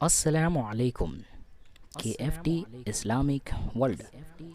السلام علیکم۔ کے ایف ٹی اسلامک ورلڈ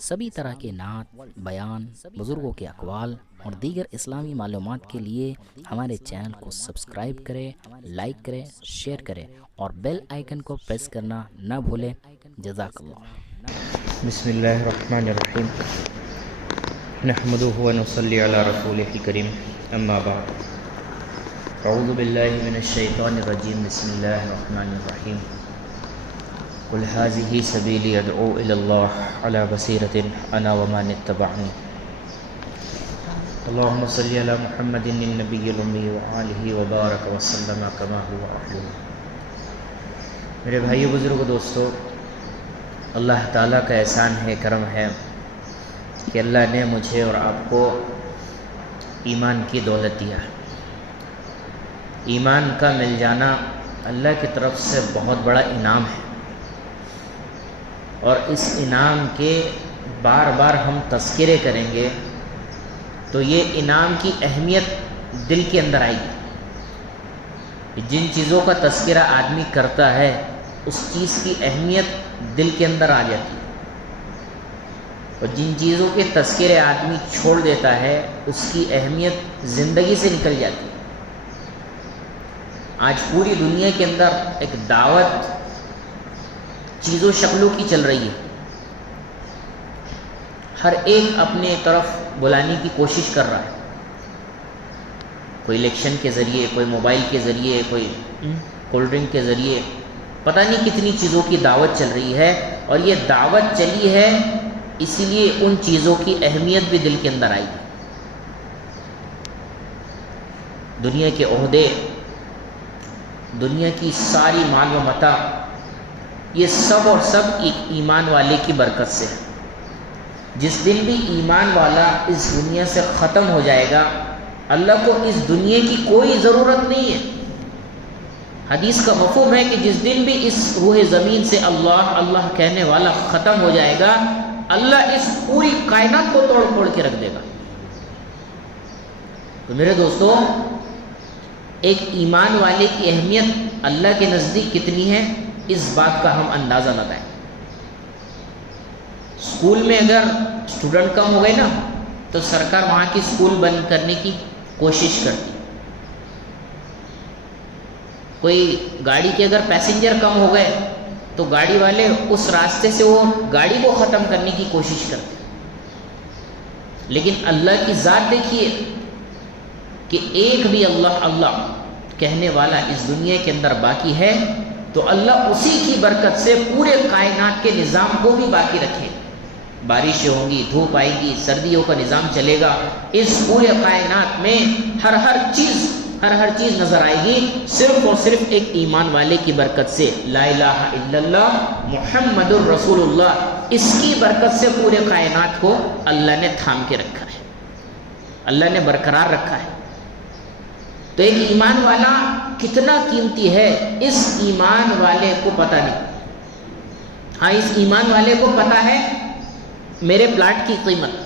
سبھی طرح کے نعت، بیان، بزرگوں کے اقوال اور دیگر اسلامی معلومات کے لیے ہمارے چینل کو سبسکرائب کریں، لائک کریں، شیئر کریں اور بیل آئیکن کو پریس کرنا نہ بھولیں۔ جزاک اللہ۔ بسم اللہ الرحمن الرحیم، نحمدہ ونصلی علی رسولہ الکریم، اما بعد، اعوذ باللہ من الشیطان الرجیم، بسم اللہ الرحمن الرحیم، قل ھذہ سبیلی ادعو الی اللہ علی بصیرۃ انا ومن اتبعنی، اللہم صلی علی محمد النبی الامی وآلہ وبارک وسلم کما هو اہلہ۔ میرے بھائیو، بزرگو، دوستو، اللہ تعالیٰ کا احسان ہے، کرم ہے کہ اللہ نے مجھے اور آپ کو ایمان کی دولت دیا۔ ایمان کا مل جانا اللہ کی طرف سے بہت بڑا انعام ہے، اور اس انعام کے بار بار ہم تذکرے کریں گے تو یہ انعام کی اہمیت دل کے اندر آئے گی۔ جن چیزوں کا تذکرہ آدمی کرتا ہے اس چیز کی اہمیت دل کے اندر آ جاتی ہے، اور جن چیزوں کے تذکرے آدمی چھوڑ دیتا ہے اس کی اہمیت زندگی سے نکل جاتی ہے۔ آج پوری دنیا کے اندر ایک دعوت چیز و شکلوں کی چل رہی ہے، ہر ایک اپنے طرف بلانے کی کوشش کر رہا ہے، کوئی الیکشن کے ذریعے، کوئی موبائل کے ذریعے، کوئی کولڈ ڈرنک کے ذریعے، پتہ نہیں کتنی چیزوں کی دعوت چل رہی ہے، اور یہ دعوت چلی ہے اسی لیے ان چیزوں کی اہمیت بھی دل کے اندر آئی ہے۔ دنیا کے عہدے، دنیا کی ساری مال و متاع، یہ سب اور سب ایک ایمان والے کی برکت سے ہے۔ جس دن بھی ایمان والا اس دنیا سے ختم ہو جائے گا، اللہ کو اس دنیا کی کوئی ضرورت نہیں ہے۔ حدیث کا مفہوم ہے کہ جس دن بھی اس روح زمین سے اللہ اللہ کہنے والا ختم ہو جائے گا، اللہ اس پوری کائنات کو توڑ پھوڑ کے رکھ دے گا۔ تو میرے دوستو، ایک ایمان والے کی اہمیت اللہ کے نزدیک کتنی ہے، اس بات کا ہم اندازہ لگائیں۔ اسکول میں اگر اسٹوڈنٹ کم ہو گئے نا تو سرکار وہاں کی اسکول بند کرنے کی کوشش کرتی۔ کوئی گاڑی کے اگر پیسنجر کم ہو گئے تو گاڑی والے اس راستے سے وہ گاڑی کو ختم کرنے کی کوشش کرتے۔ لیکن اللہ کی ذات دیکھیے کہ ایک بھی اللہ اللہ کہنے والا اس دنیا کے اندر باقی ہے، تو اللہ اسی کی برکت سے پورے کائنات کے نظام کو بھی باقی رکھے۔ بارشیں ہوں گی، دھوپ آئے گی، سردیوں کا نظام چلے گا، اس پورے کائنات میں ہر چیز نظر آئے گی، صرف اور صرف ایک ایمان والے کی برکت سے۔ لا الہ الا اللہ محمد الرسول اللہ، اس کی برکت سے پورے کائنات کو اللہ نے تھام کے رکھا ہے، اللہ نے برقرار رکھا ہے۔ تو ایک ایمان والا کتنا قیمتی ہے، اس ایمان والے کو پتہ نہیں۔ ہاں، اس ایمان والے کو پتہ ہے میرے پلاٹ کی قیمت،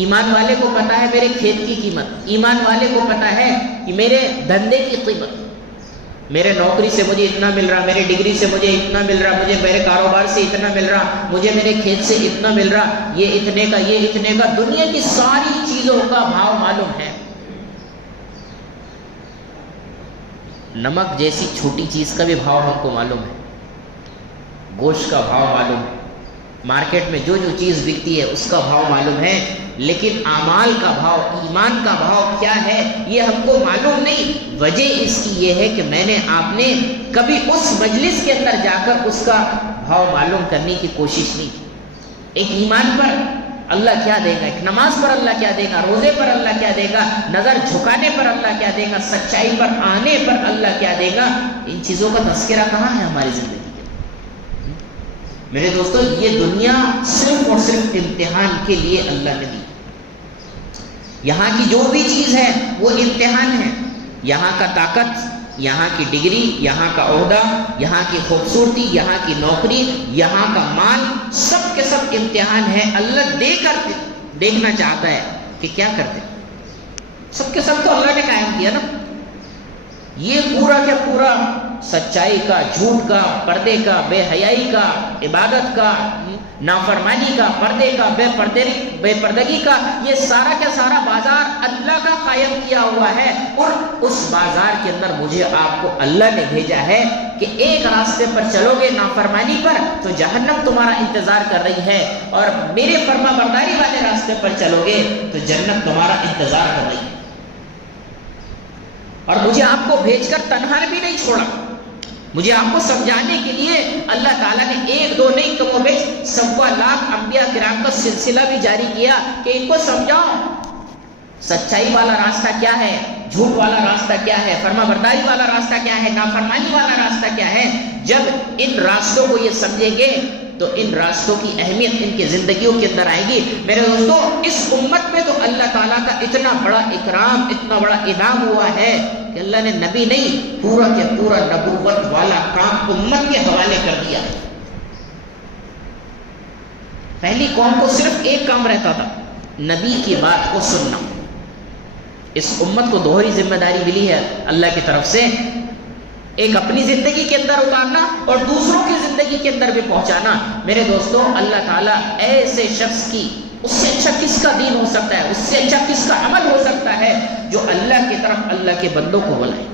ایمان والے کو پتہ ہے میرے کھیت کی قیمت، ایمان والے کو پتہ ہے کہ میرے دھندے کی قیمت، میرے نوکری سے مجھے اتنا مل رہا، میرے ڈگری سے مجھے اتنا مل رہا، مجھے میرے کاروبار سے اتنا مل رہا، مجھے میرے کھیت سے اتنا مل رہا، یہ اتنے کا، یہ اتنے کا، دنیا کی ساری چیزوں کا بھاؤ معلوم ہے۔ نمک جیسی چھوٹی چیز کا بھی بھاؤ ہم کو معلوم ہے، گوشت کا بھاؤ معلوم ہے، مارکیٹ میں جو جو چیز بکتی ہے اس کا بھاؤ معلوم ہے، لیکن اعمال کا بھاؤ، ایمان کا بھاؤ کیا ہے یہ ہم کو معلوم نہیں۔ وجہ اس کی یہ ہے کہ میں نے آپ نے کبھی اس مجلس کے اندر جا کر اس کا بھاؤ معلوم کرنے کی کوشش نہیں کی۔ ایک ایمان پر اللہ کیا دے گا، ایک نماز پر اللہ کیا دے گا، روزے پر اللہ کیا دے گا، نظر جھکانے پر اللہ کیا دے گا، سچائی پر آنے پر اللہ کیا دے گا، ان چیزوں کا تذکرہ کہاں ہے ہماری زندگی کے؟ میرے دوستو، یہ دنیا صرف اور صرف امتحان کے لیے اللہ نے دی۔ یہاں کی جو بھی چیز ہے وہ امتحان ہے۔ یہاں کا طاقت، یہاں کی ڈگری، یہاں کا عہدہ، یہاں کی خوبصورتی، یہاں کی نوکری، یہاں کا مال، سب کے سب امتحان ہے۔ اللہ دے کر دیکھنا چاہتا ہے کہ کیا کرتے۔ سب کے سب تو اللہ نے قائم کیا نا۔ یہ پورا کا پورا سچائی کا، جھوٹ کا، پردے کا، بے حیائی کا، عبادت کا، نافرمانی کا، پردے کا، بے پردگی کا، یہ سارا کا سارا بازار اللہ کا قائم کیا ہوا ہے، اور اس بازار کے اندر مجھے آپ کو اللہ نے بھیجا ہے کہ ایک راستے پر چلو گے نافرمانی پر تو جہنم تمہارا انتظار کر رہی ہے، اور میرے فرما برداری والے راستے پر چلو گے تو جنت تمہارا انتظار کر رہی ہے۔ اور مجھے آپ کو بھیج کر تنہا بھی نہیں چھوڑا، مجھے آپ کو سمجھانے کے لیے اللہ تعالیٰ نے ایک دو نہیں کم و بیش 1.25 لاکھ انبیاء کرام کا سلسلہ بھی جاری کیا کہ ان کو سمجھاؤ سچائی والا راستہ کیا ہے، جھوٹ والا راستہ کیا ہے، فرما برداری والا راستہ کیا ہے، نافرمانی والا راستہ کیا ہے۔ جب ان راستوں کو یہ سمجھیں گے تو ان راستوں کی اہمیت ان کی زندگیوں کے اندر آئے گی۔ میرے دوستو، اس امت میں تو اللہ تعالیٰ کا اتنا بڑا اکرام، اتنا بڑا انعام ہوا ہے کہ اللہ نے نبی نہیں، پورا کے پورا نبوت والا کام امت کے حوالے کر دیا۔ پہلی قوم کو صرف ایک کام رہتا تھا، نبی کی بات کو سننا۔ اس امت کو دوہری ذمہ داری ملی ہے اللہ کی طرف سے، ایک اپنی زندگی کے اندر اتارنا اور دوسروں کی زندگی کے اندر بھی پہنچانا۔ میرے دوستو، اللہ تعالیٰ ایسے شخص کی، اس سے اچھا کس کا دین ہو سکتا ہے، اس سے اچھا کس کا عمل ہو سکتا ہے جو اللہ کی طرف اللہ کے بندوں کو بلائے۔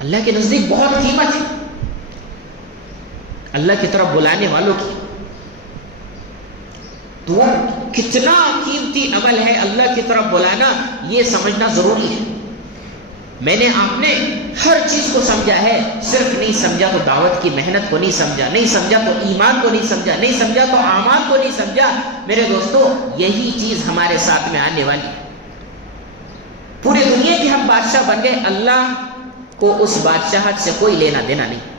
اللہ کے نزدیک بہت قیمت ہے اللہ کی طرف بلانے والوں کی، تو کتنا قیمتی عمل ہے اللہ کی طرف بلانا، یہ سمجھنا ضروری ہے۔ میں نے آپ نے ہر چیز کو سمجھا ہے، صرف نہیں سمجھا تو دعوت کی محنت کو نہیں سمجھا، نہیں سمجھا تو ایمان کو نہیں سمجھا، نہیں سمجھا تو اعمال کو نہیں سمجھا۔ میرے دوستو، یہی چیز ہمارے ساتھ میں آنے والی ہے۔ پوری دنیا کے ہم بادشاہ بن گئے، اللہ کو اس بادشاہت سے کوئی لینا دینا نہیں۔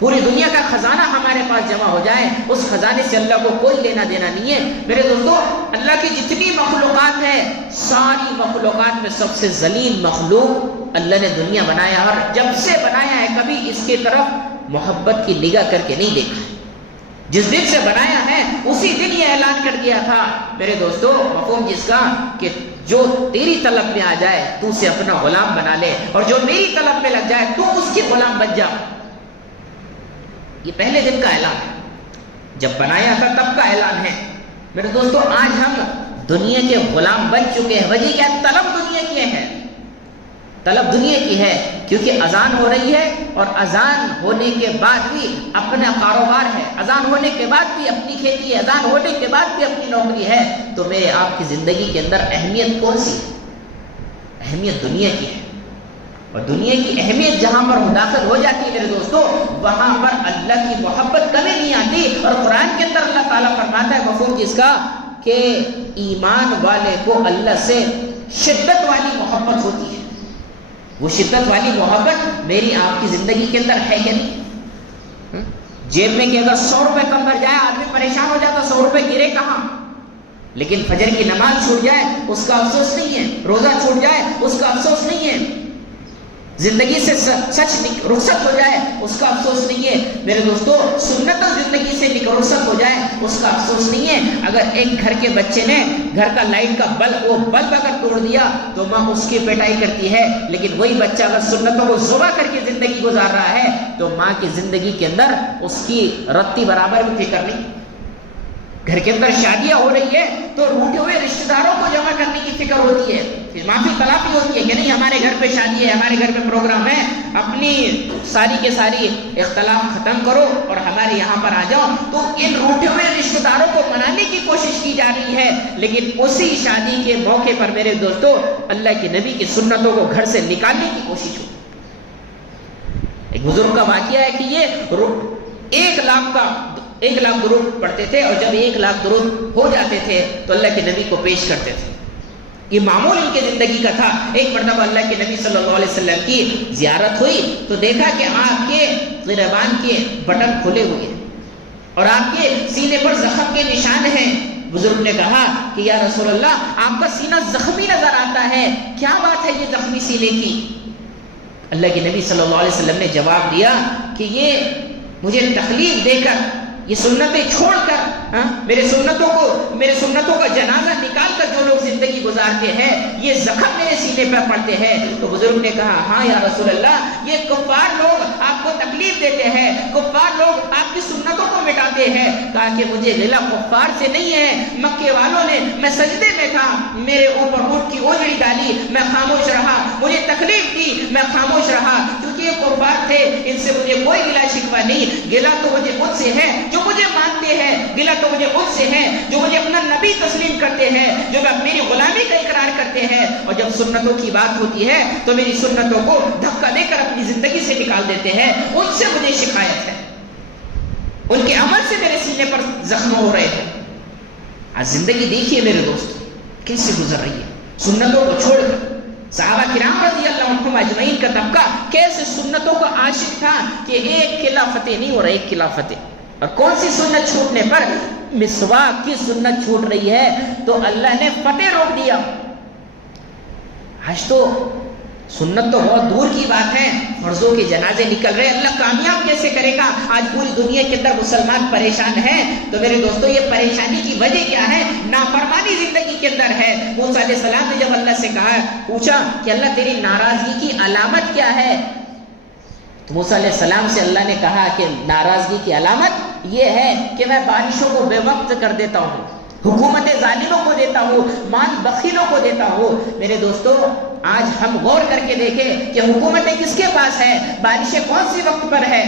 پوری دنیا کا خزانہ ہمارے پاس جمع ہو جائے، اس خزانے سے اللہ کو کوئی لینا دینا نہیں ہے۔ میرے دوستو، اللہ کی جتنی مخلوقات ہے، ساری مخلوقات میں سب سے ذلیل مخلوق اللہ نے دنیا بنایا، اور جب سے بنایا ہے کبھی اس کی طرف محبت کی نگاہ کر کے نہیں دیکھا۔ جس دن سے بنایا ہے اسی دن یہ اعلان کر دیا تھا، میرے دوستو، مفہوم جس کا کہ جو تیری طلب میں آ جائے تو اسے اپنا غلام بنا لے، اور جو میری طلب میں لگ جائے تو اس کی غلام بن جا۔ یہ پہلے دن کا اعلان ہے، جب بنایا تھا تب کا اعلان ہے۔ میرے دوستو، آج ہم دنیا کے غلام بن چکے ہیں۔ وجہ کیا ہے؟ طلب دنیا کی ہے، طلب دنیا کی ہے، کیونکہ اذان ہو رہی ہے اور اذان ہونے کے بعد بھی اپنا کاروبار ہے، اذان ہونے کے بعد بھی اپنی کھیتی ہے، اذان ہونے کے بعد بھی اپنی نوکری ہے۔ تو میرے آپ کی زندگی کے اندر اہمیت کون سی؟ اہمیت دنیا کی ہے، اور دنیا کی اہمیت جہاں پر داخل ہو جاتی ہے میرے دوستو، وہاں پر اللہ کی محبت کبھی نہیں آتی۔ اور قرآن کے اندر اللہ تعالیٰ فرماتا ہے، مفہوم جس کا کہ ایمان والے کو اللہ سے شدت والی محبت ہوتی ہے۔ وہ شدت والی محبت میری آپ کی زندگی کے اندر ہے کہ نہیں؟ جیب میں کہ اگر 100 روپے کم بھر جائے آدمی پریشان ہو جاتا، 100 روپے گرے کہاں؟ لیکن فجر کی نماز چھوٹ جائے اس کا افسوس نہیں ہے، روزہ چھوٹ جائے اس کا افسوس نہیں ہے، زندگی سے سچ رخصت ہو جائے اس کا افسوس نہیں ہے۔ میرے دوستو، سنت زندگی سے رخصت ہو جائے اس کا افسوس نہیں ہے۔ اگر ایک گھر کے بچے نے گھر کا لائٹ کا بلب اگر توڑ دیا تو ماں اس کی پٹائی کرتی ہے، لیکن وہی بچہ اگر سنتوں کو ذبح کر کے زندگی گزار رہا ہے تو ماں کی زندگی کے اندر اس کی رتی برابر بھی فکر نہیں۔ گھر کے اندر شادیاں ہو رہی ہے تو روٹے ہوئے رشتہ داروں کو جمع کرنے کی فکر ہوتی ہے، پھر معافی تلافی ہوتی ہے کہ نہیں ہمارے گھر پہ شادی ہے، ہمارے گھر پہ پروگرام ہے، اپنی ساری کے ساری اختلاف ختم کرو اور ہمارے یہاں پر آ جاؤ۔ تو ان روٹے ہوئے رشتہ داروں کو منانے کی کوشش کی جا رہی ہے، لیکن اسی شادی کے موقع پر میرے دوستو اللہ کے نبی کی سنتوں کو گھر سے نکالنے کی کوشش ہوتی ہے۔ ایک بزرگ کا واقعہ ہے کہ یہ 1 لاکھ درود پڑھتے تھے، اور جب 1 لاکھ درود ہو جاتے تھے تو اللہ کے نبی کو پیش کرتے تھے۔ یہ معمول ان کی زندگی کا تھا۔ ایک مرتبہ اللہ کے نبی صلی اللہ علیہ وسلم کی زیارت ہوئی تو دیکھا کہ آپ کے گریبان کے بٹن کھلے ہوئے ہیں اور آپ کے سینے پر زخم کے نشان ہیں۔ بزرگ نے کہا کہ یا رسول اللہ، آپ کا سینہ زخمی نظر آتا ہے، کیا بات ہے یہ زخمی سینے کی؟ اللہ کے نبی صلی اللہ علیہ وسلم نے جواب دیا کہ یہ مجھے تکلیف دے کر یہ سنتیں چھوڑ کر میرے سنتوں کا جنازہ نکال کر جو لوگ زندگی گزارتے ہیں، یہ زخم میرے سینے پر پڑتے ہیں۔ تو بزرگ نے کہا ہاں یا رسول اللہ، یہ کفار لوگ آپ کو تکلیف دیتے ہیں، کفار لوگ آپ کی سنتوں کو مٹاتے ہیں۔ کہا کہ مجھے غلہ کفار سے نہیں ہے، مکے والوں نے، میں سجدے میں تھا، میرے اوپر اونٹ کی اوجڑی ڈالی، میں خاموش رہا، مجھے تکلیف دی، میں خاموش رہا، کیونکہ یہ کفار تھے، ان سے مجھے کوئی گلہ شکوہ نہیں۔ گلہ تو مجھے ان سے ہے جو مجھے مانتے ہیں، گلہ تو مجھے ان سے ہے جو مجھے اپنا نبی تسلیم کرتے ہیں، جو میری غلامی کا اقرار کرتے ہیں، اور جب سنتوں کی بات ہوتی ہے تو میری سنتوں کو دھکا دے کر اپنی زندگی سے نکال دیتے ہیں۔ ان سے مجھے شکایت ہے، ان کے عمل سے میرے سینے پر زخم ہو رہے ہیں۔ آج زندگی دیکھیے میرے دوست کیسے گزر رہی ہے سنتوں کو چھوڑ کر۔ صحابہ کرام رضی اللہ عنہم اجمعین کا طبقہ کیسے سنتوں کا عاشق تھا کہ ایک قلعہ فتح نہیں ہو رہا، ایک قلعہ فتح۔ اور کون سی سنت چھوٹنے پر؟ مسواک کی سنت چھوٹ رہی ہے تو اللہ نے فتح روک دیا۔ آج تو سنت تو بہت دور کی بات ہے، فرضوں کے جنازے نکل رہے، اللہ کامیاب کیسے کرے گا؟ آج پوری دنیا کے اندر مسلمان پریشان ہیں۔ تو میرے دوستو یہ پریشانی کی وجہ کیا ہے؟ نافرمانی زندگی کے اندر ہے۔ موسیٰ علیہ السلام نے جب اللہ سے کہا، پوچھا کہ اللہ تیری ناراضگی کی علامت کیا ہے؟ تو موسیٰ علیہ السلام سے اللہ نے کہا کہ ناراضگی کی علامت یہ ہے کہ میں بارشوں کو بے وقت کر دیتا ہوں، حکومت ظالموں کو دیتا ہوں، مال بخیلوں کو دیتا ہوں۔ میرے دوستو آج ہم غور کر کے دیکھیں کہ حکومتیں کس کے پاس ہے، بارشیں کون سی وقت پر ہے،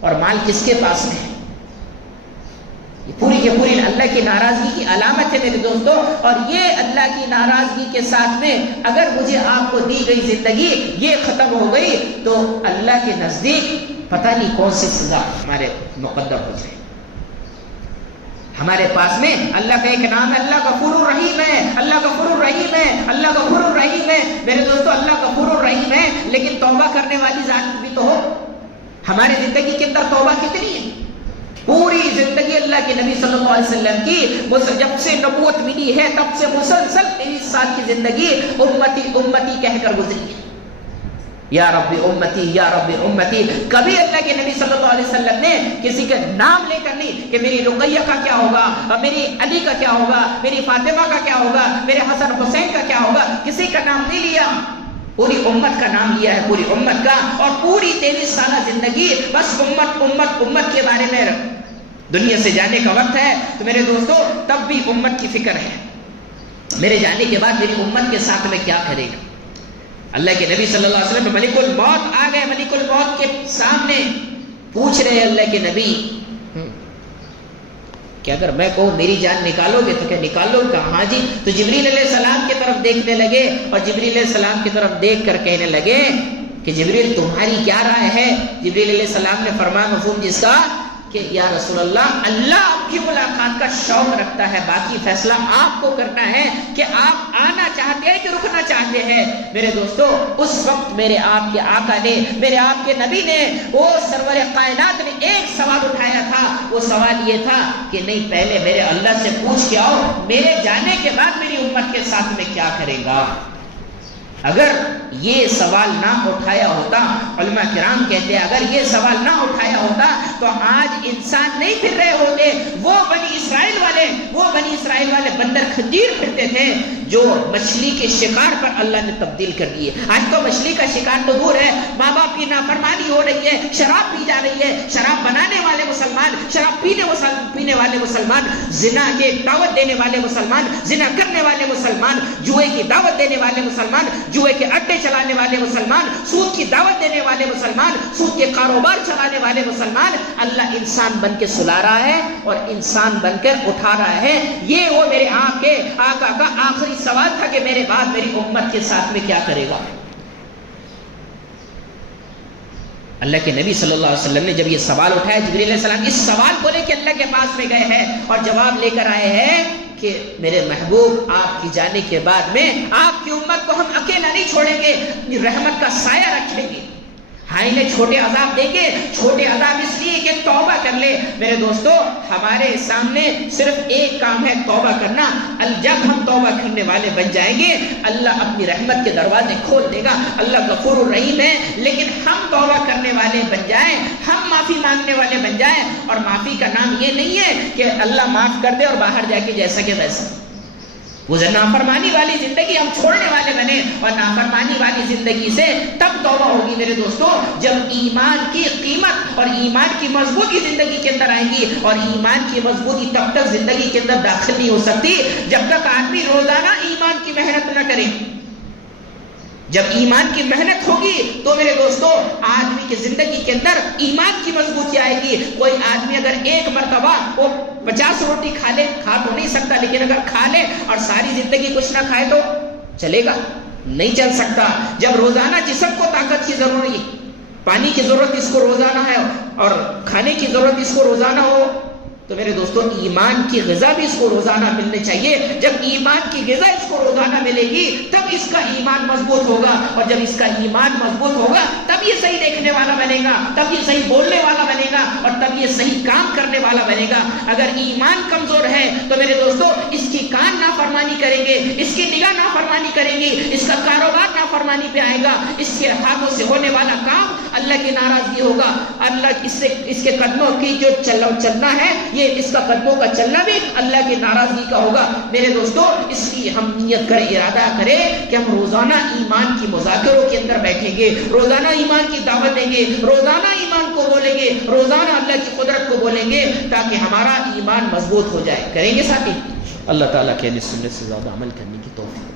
اور مال کس کے پاس میں ہے؟ یہ پوری کی پوری اللہ کی ناراضگی کی علامت ہے میرے دوستو۔ اور یہ اللہ کی ناراضگی کے ساتھ میں اگر مجھے آپ کو دی گئی زندگی یہ ختم ہو گئی تو اللہ کے نزدیک پتہ نہیں کون سی سزا ہمارے مقدر ہو جائے۔ ہمارے پاس میں اللہ کا ایک نام ہے، اللہ غفور الرحیم ہے، اللہ غفور الرحیم ہے، اللہ غفور الرحیم ہے۔ میرے دوستو اللہ غفور الرحیم ہے، لیکن توبہ کرنے والی ذات بھی تو ہو۔ ہماری زندگی کے اندر توبہ کتنی ہے؟ پوری زندگی اللہ کے نبی صلی اللہ علیہ وسلم کی جب سے نبوت ملی ہے تب سے مسلسل 23 سال کی زندگی امتی امتی کہہ کر گزری ہے۔ یا رب امتی یا رب امتی، کبھی اللہ کے نبی صلی اللہ علیہ وسلم نے کسی کا نام لے کر نہیں کہ میری رقیہ کا کیا ہوگا، اور میری علی کا کیا ہوگا، میری فاطمہ کا کیا ہوگا، میرے حسن حسین کا کیا ہوگا، کسی کا نام نہیں لیا، پوری امت کا نام لیا ہے، پوری امت کا۔ اور پوری 23 سالہ زندگی بس امت امت امت کے بارے میں دنیا سے جانے کا وقت ہے تو میرے دوستو تب بھی امت کی فکر ہے، میرے جانے کے بعد میری امت کے ساتھ میں کیا کرے گا۔ اللہ کے نبی صلی اللہ علیہ وسلم ملک الموت آ گئے، ملک الموت کے سامنے پوچھ رہے ہیں اللہ کے نبی کہ اگر میں کہوں میری جان نکالو گے تو کیا نکالو گے؟ ہاں جی۔ تو جبریل علیہ السلام کی طرف دیکھنے لگے اور جبریل علیہ السلام کی طرف دیکھ کر کہنے لگے کہ جبریل تمہاری کیا رائے ہے؟ جبریل علیہ السلام نے فرمایا مفہوم جس کا کہ یا رسول اللہ، اللہ آپ کی ملاقات کا شوق رکھتا ہے، باقی فیصلہ آپ کو کرنا ہے کہ آپ آنا چاہتے ہیں کہ رکنا چاہتے ہیں۔ میرے دوستو اس وقت میرے آپ کے آقا نے، میرے آپ کے نبی نے، وہ سرور کائنات نے ایک سوال اٹھایا تھا، وہ سوال یہ تھا کہ نہیں پہلے میرے اللہ سے پوچھ کے آؤ میرے جانے کے بعد میری امت کے ساتھ میں کیا کرے گا۔ اگر یہ سوال نہ اٹھایا ہوتا، علماء کرام کہتے ہیں اگر یہ سوال نہ اٹھایا ہوتا تو آج انسان نہیں پھر رہے ہوتے وہ بنی اسرائیل والے بندر خنجیر پھرتے تھے جو مچھلی کے شکار پر اللہ نے تبدیل کر دیے۔ آج تو مچھلی کا شکار تو دور ہے، ماں باپ کی نافرمانی ہو رہی ہے، شراب پی جا رہی ہے، شراب بنانے والے مسلمان، شراب پینے والے مسلمان، زنا کے دعوت دینے والے مسلمان، زنا کرنے والے مسلمان، جوئے کی دعوت دینے والے مسلمان، جوئے کے اڈے چلانے والے مسلمان، سود کی دعوت دینے والے مسلمان، سود کے کاروبار چلانے والے مسلمان۔ اللہ انسان بن کے سلا رہا ہے اور انسان بن کر اٹھا رہا ہے۔ یہ وہ میرے آپ کے آقا کا آخری سوال تھا کہ میرے بعد میری امت کے ساتھ میں کیا کرے گا۔ اللہ کے نبی صلی اللہ علیہ وسلم نے جب یہ سوال اٹھایا، جبریل علیہ السلام اس سوال کو لے کے اللہ کے پاس میں گئے ہیں اور جواب لے کر آئے ہیں کہ میرے محبوب آپ کی جانے کے بعد میں آپ کی امت کو ہم اکیلا نہیں چھوڑیں گے، رحمت کا سایہ رکھیں گے، ہاں انہیں چھوٹے عذاب دیں گے، چھوٹے عذاب اس لیے کہ توبہ کر لے۔ میرے دوستو ہمارے سامنے صرف ایک کام ہے، توبہ کرنا۔ جب ہم توبہ کرنے والے بن جائیں گے اللہ اپنی رحمت کے دروازے کھول دے گا۔ اللہ غفور الرحیم ہے، لیکن ہم توبہ کرنے والے بن جائیں، ہم معافی مانگنے والے بن جائیں۔ اور معافی کا نام یہ نہیں ہے کہ اللہ معاف کر دے اور باہر جا کے جیسا کہ ویسا۔ وہ نافرمانی والی زندگی ہم چھوڑنے والے بنے، اور نافرمانی والی زندگی سے تب توبہ ہوگی میرے دوستو جب ایمان کی قیمت اور ایمان کی مضبوطی زندگی کے اندر آئیں گی۔ اور ایمان کی مضبوطی تب تک زندگی کے اندر داخل نہیں ہو سکتی جب تک آدمی روزانہ ایمان کی محنت نہ کرے۔ جب ایمان کی محنت ہوگی تو میرے دوستو آدمی کی زندگی کے اندر ایمان کی مضبوطی آئے گی۔ کوئی آدمی اگر ایک مرتبہ وہ 50 روٹی کھا لے، کھا تو نہیں سکتا، لیکن اگر کھا لے اور ساری زندگی کچھ نہ کھائے تو چلے گا؟ نہیں چل سکتا۔ جب روزانہ جسم کو طاقت کی ضرورت ہے، پانی کی ضرورت اس کو روزانہ ہے اور کھانے کی ضرورت اس کو روزانہ ہو، تو میرے دوستو ایمان کی غذا بھی اس کو روزانہ ملنے چاہیے۔ جب ایمان کی غذا اس کو روزانہ ملے گی تب اس کا ایمان مضبوط ہوگا، اور جب اس کا ایمان مضبوط ہوگا تب یہ صحیح دیکھنے والا بنے گا، تب یہ صحیح بولنے والا بنے گا، اور تب یہ صحیح کام کرنے والا بنے گا۔ اگر ایمان کمزور ہے تو میرے دوستو اس کی کان نافرمانی کریں گے، اس کی نگاہ نافرمانی کریں گی، اس کا کاروبار نافرمانی پہ آئے گا، اس کے ہاتھوں سے ہونے والا کام اللہ کی ناراضگی ہوگا۔ اللہ اس کے قدموں کی جو چلنا ہے، اس کا قدموں کا چلنا بھی اللہ کی ناراضگی کا ہوگا۔ میرے دوستو اس لیے ہم نیت کریں، ارادہ کریں کہ ہم روزانہ ایمان کی مذاکروں کے اندر بیٹھیں گے، روزانہ ایمان کی دعوت دیں گے، روزانہ ایمان کو بولیں گے، روزانہ اللہ کی قدرت کو بولیں گے، تاکہ ہمارا ایمان مضبوط ہو جائے۔ کریں گے ساتھی؟ اللہ تعالیٰ کے سنت سے زیادہ عمل کرنے کی توفیق۔